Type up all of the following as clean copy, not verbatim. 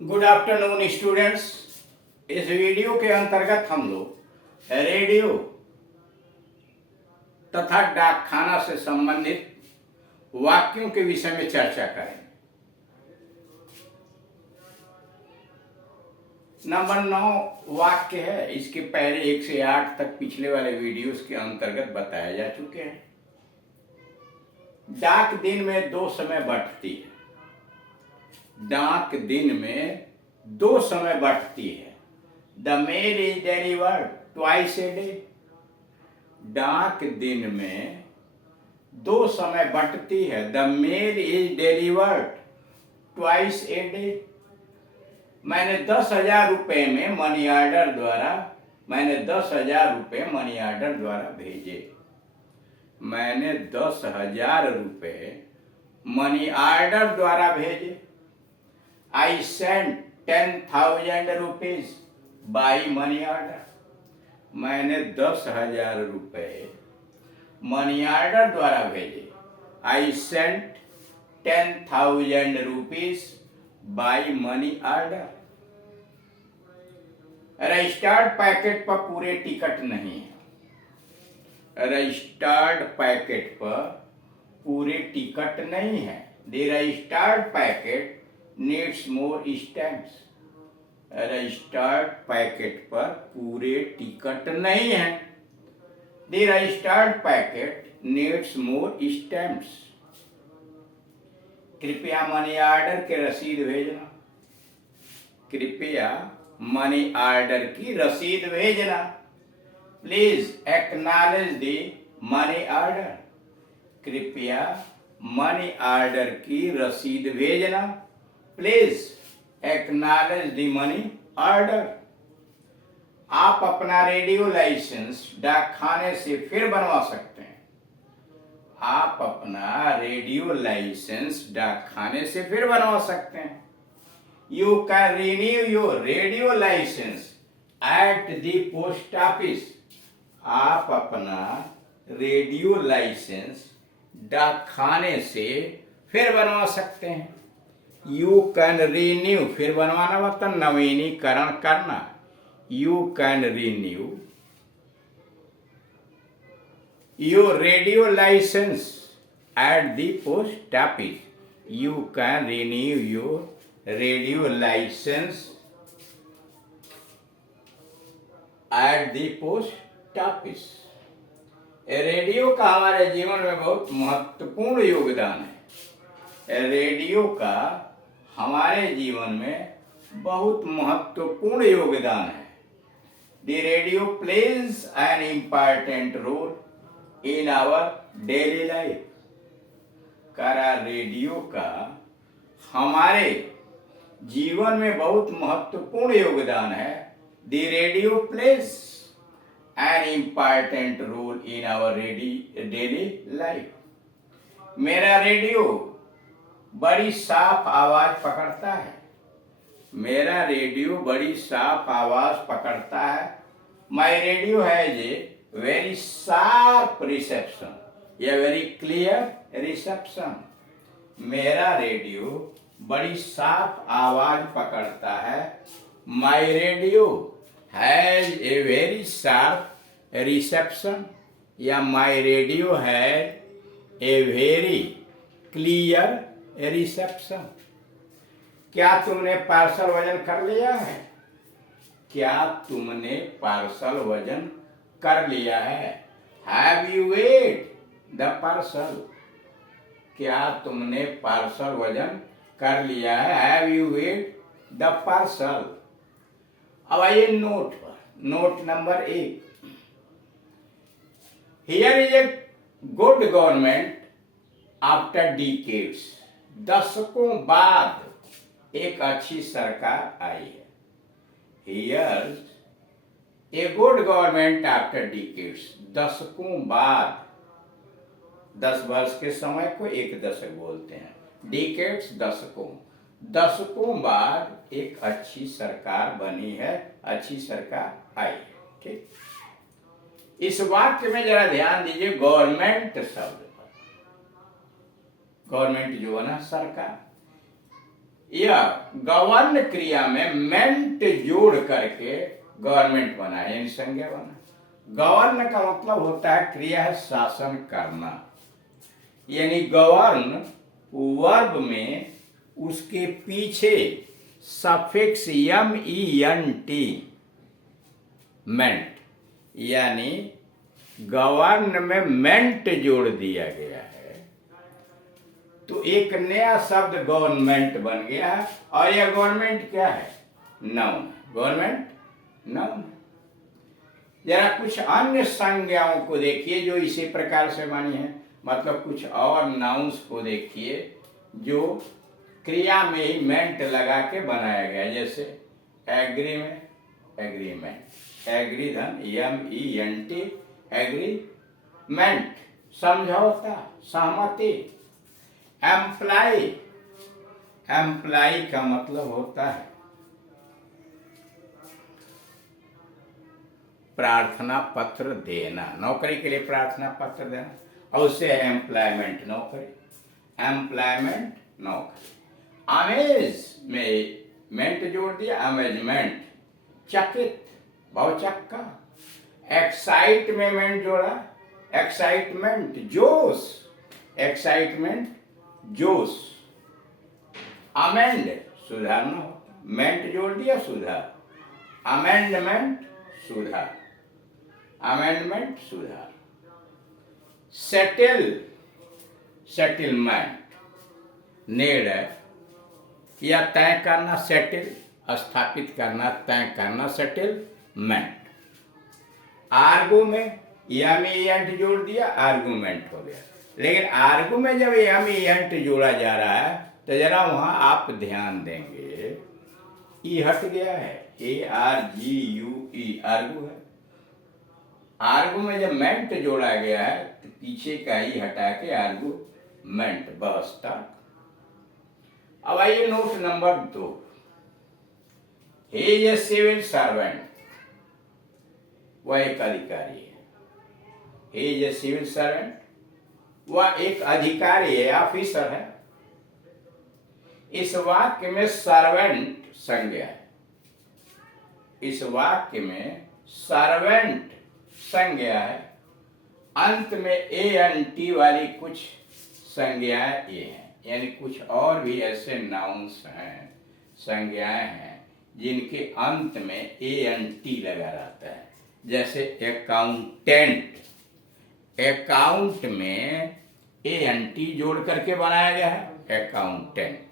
Good afternoon students. इस video के अंतर्गत हम लोग रेडियो तथा डाकखाना से संबंधित वाक्यों के विषय में चर्चा करेंगे। नंबर 9 वाक्य है। इसके पहले 1 से 8 तक पिछले वाले वीडियोस के अंतर्गत बताए जा चुके हैं। डाक दिन में 2 समय बंटती है। डाक दिन में 2 समय बंटती है। The mail is delivered twice a day. डाक दिन में 2 समय बंटती है। The mail is delivered twice a day. मैंने 10,000 रुपये में मनी ऑर्डर द्वारा मैंने 10,000 रुपये मनी ऑर्डर द्वारा भेजे। मैंने 10,000 रुपये मनी ऑर्डर द्वारा भेजे। I sent 10,000 rupees by money order। मैंने 10,000 रुपये मनी ऑर्डर द्वारा भेजे। I sent 10,000 rupees by money order। Registered packet पर पूरे टिकट नहीं है। रजिस्टर्ड पैकेट पर पूरे टिकट नहीं है। The registered packet needs more stamps. Registered packet पर पूरे टिकट नहीं है। The registered packet needs more stamps. कृपया मनी ऑर्डर के रसीद भेजना। कृपया मनी ऑर्डर की रसीद भेजना। Please acknowledge the money order. कृपया मनी ऑर्डर की रसीद भेजना। Please acknowledge the money order. आप अपना रेडियो लाइसेंस डाकखाने से फिर बनवा सकते हैं। आप अपना रेडियो लाइसेंस डाकखाने से फिर बनवा सकते हैं। You can renew your radio licence at the post office. आप अपना रेडियो लाइसेंस डाकखाने से फिर बनवा सकते हैं। यू कैन रिन्यू, फिर बनवाना मतलब नवीनीकरण करना। You can renew your radio licence at the post office. You can renew your radio licence at the post office. Radio का हमारे जीवन में बहुत महत्वपूर्ण योगदान है। रेडियो का हमारे जीवन में बहुत महत्वपूर्ण योगदान है। The radio plays an important role in our daily life. करा रेडियो का हमारे जीवन में बहुत महत्वपूर्ण योगदान है। The radio plays an important role in our daily life. मेरा रेडियो बड़ी साफ आवाज पकड़ता है। मेरा रेडियो बड़ी साफ आवाज पकड़ता है। My radio has a very sharp reception या वेरी क्लियर रिसेप्शन। मेरा रेडियो बड़ी साफ आवाज पकड़ता है। My radio has a very sharp reception या my radio has a very clear reception. क्या तुमने पार्सल वजन कर लिया है? क्या तुमने पार्सल वजन कर लिया है? Have you wait the parcel. क्या तुमने पार्सल वजन कर लिया है? हैव यू वेट द पार्सल। अब आइए नोट पर। Note number 1। Here is a good government after decades. दशकों बाद एक अच्छी सरकार आई है। Here a good government after decades. दशकों बाद, 10 वर्ष के समय को एक दशक बोलते हैं। डिकेड्स दशकों। दशकों बाद एक अच्छी सरकार बनी है, अच्छी सरकार आई है। ठीक, इस वाक्य में जरा ध्यान दीजिए गवर्नमेंट शब्द पर। गवर्नमेंट जो है ना, सरकार। यह गवर्न क्रिया में मेंट जोड़ करके गवर्नमेंट बना है, यानी संज्ञा बना। गवर्न का मतलब होता है क्रिया है शासन करना, यानी गवर्न वर्ब में उसके पीछे सफिक्स MENT मेंट, यानी गवर्न में मेंट जोड़ दिया गया है तो एक नया शब्द गवर्नमेंट बन गया है। और यह गवर्नमेंट क्या है? नाउन। Government noun. जरा कुछ अन्य संज्ञाओं को देखिए जो इसी प्रकार से मानी है, मतलब कुछ और नाउन्स को देखिए जो क्रिया में ही मेंट लगा के बनाया गया है। जैसे एग्री में एग्रीमेंट, एग्री धन MENT, एग्रीमेंट समझौता, सहमति। एम्प्लाई, एम्प्लाई का मतलब होता है प्रार्थना पत्र देना, नौकरी के लिए प्रार्थना पत्र देना, और उससे है एम्प्लॉयमेंट, नौकरी। एम्प्लॉयमेंट नौकरी। अमेज में मेंट जोड़ दिया, अमेजमेंट चकित, बहुचक्का। एक्साइट में मेंट जोड़ा, एक्साइटमेंट जोश, एक्साइटमेंट जोश। अमेंड सुधारना होता, मेंट जोड़ दिया सुधार, अमेंडमेंट सुधार, अमेंडमेंट सुधार। सेटल, सेटलमेंट निर्णय या तय करना, सेटल स्थापित करना, तय करना, सेटलमेंट। आर्गू में MENT जोड़ दिया, आर्गूमेंट हो गया। लेकिन आर्गू में जब MENT जोड़ा जा रहा है तो जरा वहां आप ध्यान देंगे, ई हट गया है, ARGUE आर्गू है। आर्गू में जब मेंट जोड़ा गया है तो पीछे का ही हटा के आर्गूमेंट, बहस तर्क। अब आइए note number 2, he is a civil servant, वह एक अधिकारी है। He is a civil servant, वह एक अधिकारी है, ऑफिसर है। इस वाक्य में सर्वेंट संज्ञा है, इस वाक्य में सर्वेंट संज्ञा है। अंत में ANT वाली कुछ संज्ञाएं ये हैं, यानी कुछ और भी ऐसे नाउन्स हैं, संज्ञाएं हैं जिनके अंत में ANT लगा रहता है। जैसे अकाउंटेंट, अकाउंट में ANT जोड़ करके बनाया गया है, अकाउंटेंट।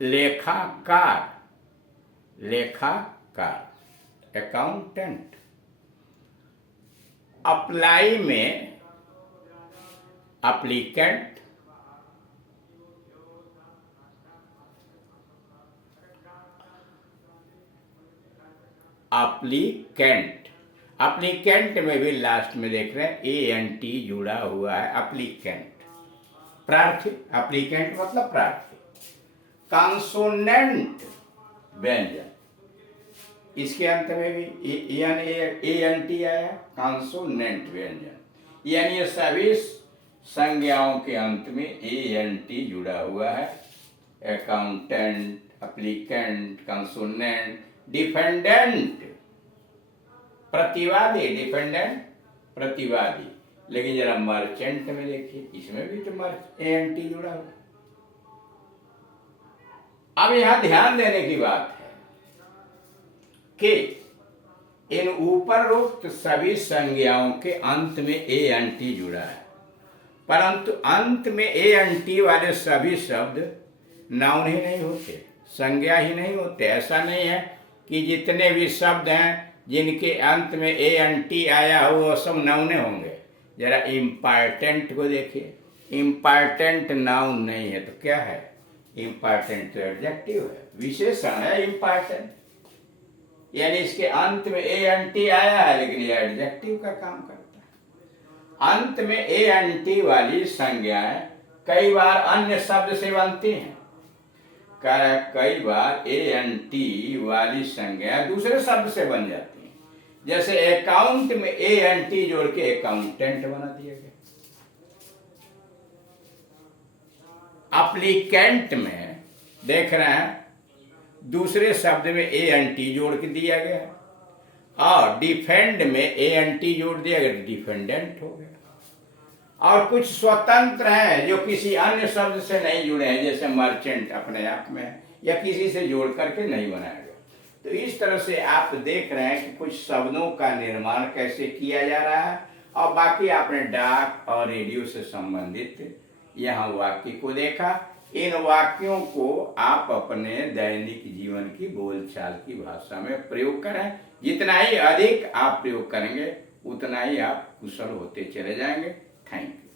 लेखाकार, लेखाकार, अकाउंटेंट। अप्लाई में एप्लीकेंट, एप्लीकेंट, एप्लीकेंट में भी लास्ट में देख रहे हैं ANT जुड़ा हुआ है, एप्लीकेंट। प्रार्थी, एप्लीकेंट मतलब प्रार्थी। कंसोनेंट व्यंजन, इसके अंत में भी ANT आया, कंसोनेंट व्यंजन, यानी ये सभी संज्ञाओं के अंत में ANT जुड़ा हुआ है। Accountant, applicant, consonant. डिफेंडेंट प्रतिवादी, डिफेंडेंट प्रतिवादी। लेकिन जरा मर्चेंट में देखिए, इसमें भी तो ANT जुड़ा हुआ। अब यहां ध्यान देने की बात है कि इन ऊपरोक्त सभी संज्ञाओं के अंत में ANT जुड़ा है, परंतु अंत में ANT वाले सभी शब्द नाउन ही नहीं होते, संज्ञा ही नहीं होते। ऐसा नहीं है कि जितने भी शब्द हैं जिनके अंत में ANT आया हो वो सब नाउने होंगे। जरा इम्पॉर्टेंट को देखिए, इम्पॉर्टेंट नाउन नहीं है तो क्या है? इम्पॉर्टेंट तो एडजेक्टिव है, विशेषण है इम्पॉर्टेंट, यानी इसके अंत में ANT आया है लेकिन यह एडजेक्टिव का काम करता है। अंत में ANT वाली संज्ञाएं कई बार अन्य शब्द से बनती हैं, कई बार ANT वाली संज्ञाएं दूसरे शब्द से बन जाती हैं। जैसे अकाउंट में ANT जोड़ के अकाउंटेंट बना दिया गया। अप्लीकेंट में देख रहे हैं दूसरे शब्द में ए एन टी जोड़ के दिया गया, और डिफेंड में ए एन टी जोड़ दिया गया, डिफेंडेंट हो गया। और कुछ स्वतंत्र हैं जो किसी अन्य शब्द से नहीं जुड़े हैं, जैसे मर्चेंट अपने आप में है, या किसी से जोड़ करके नहीं बनाया गया। तो इस तरह से आप देख रहे हैं कि कुछ शब्दों का निर्माण कैसे किया जा रहा है, और बाकी आपने डाक और रेडियो से संबंधित यहाँ वाक्य को देखा। इन वाक्यों को आप अपने दैनिक जीवन की बोलचाल की भाषा में प्रयोग करें। जितना ही अधिक आप प्रयोग करेंगे उतना ही आप कुशल होते चले जाएंगे। Thank you.